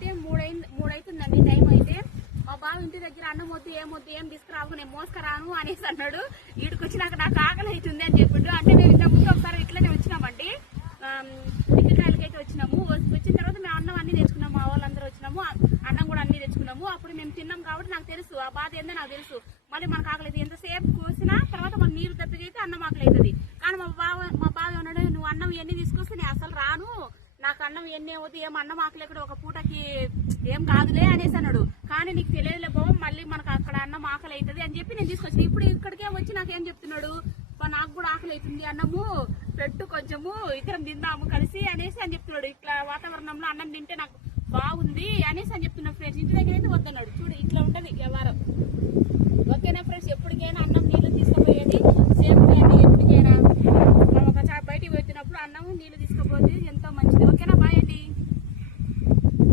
అయితే మూడైతుందండి టైం అయితే. మా బావ ఇంటి దగ్గర అన్నం వద్దు ఏం తీసుకురావు, నేను మోసుకురాను అనేసి అన్నాడు. వీడికి వచ్చినాక నాకు ఆకలి అవుతుంది అని చెప్పిండు. అంటే మేము ఇంత ముందు ఒకసారి ఇట్లనే వచ్చినామండి, టికెట్లకైతే వచ్చినాము. వచ్చిన తర్వాత మేము అన్నం అన్ని తెచ్చుకున్నాము, మా వాళ్ళందరూ వచ్చినాము, అన్నం కూడా అన్ని తెచ్చుకున్నాము. అప్పుడు మేము తిన్నాం కాబట్టి నాకు తెలుసు ఆ బాధ ఏందో నాకు తెలుసు. మళ్ళీ మనకు ఆకలి అవుతుంది, ఎంతసేపు కోసినా తర్వాత మన నీరు తప్పికైతే అన్నం ఆకలి అవుతుంది. కానీ మా బావ ఉన్నాడు, నువ్వు అన్నం ఇవన్నీ తీసుకొస్తే నేను అసలు రాను, నాకు అన్నం ఎన్ని అవుతుంది, ఏం అన్నం ఆకలి కూడా ఒక పూటకి ఏం కాదులే అనేసి అన్నాడు. కానీ నీకు తెలియదులే బావ, మళ్ళీ మనకు అక్కడ అన్నం ఆకలి అవుతుంది అని చెప్పి నేను తీసుకొచ్చిన. ఇప్పుడు ఇక్కడికే వచ్చి నాకేం చెప్తున్నాడు, నాకు కూడా ఆకలి అవుతుంది, అన్నము పెట్టు కొంచెము, ఇద్దరం తిందాము కలిసి అనేసి అని చెప్తున్నాడు. ఇట్లా వాతావరణంలో అన్నం తింటే నాకు బాగుంది అనేసి అని చెప్తున్నాడు ఫ్రెండ్స్. ఇంటి దగ్గర అయితే వద్దన్నాడు. చూడు ఇట్లా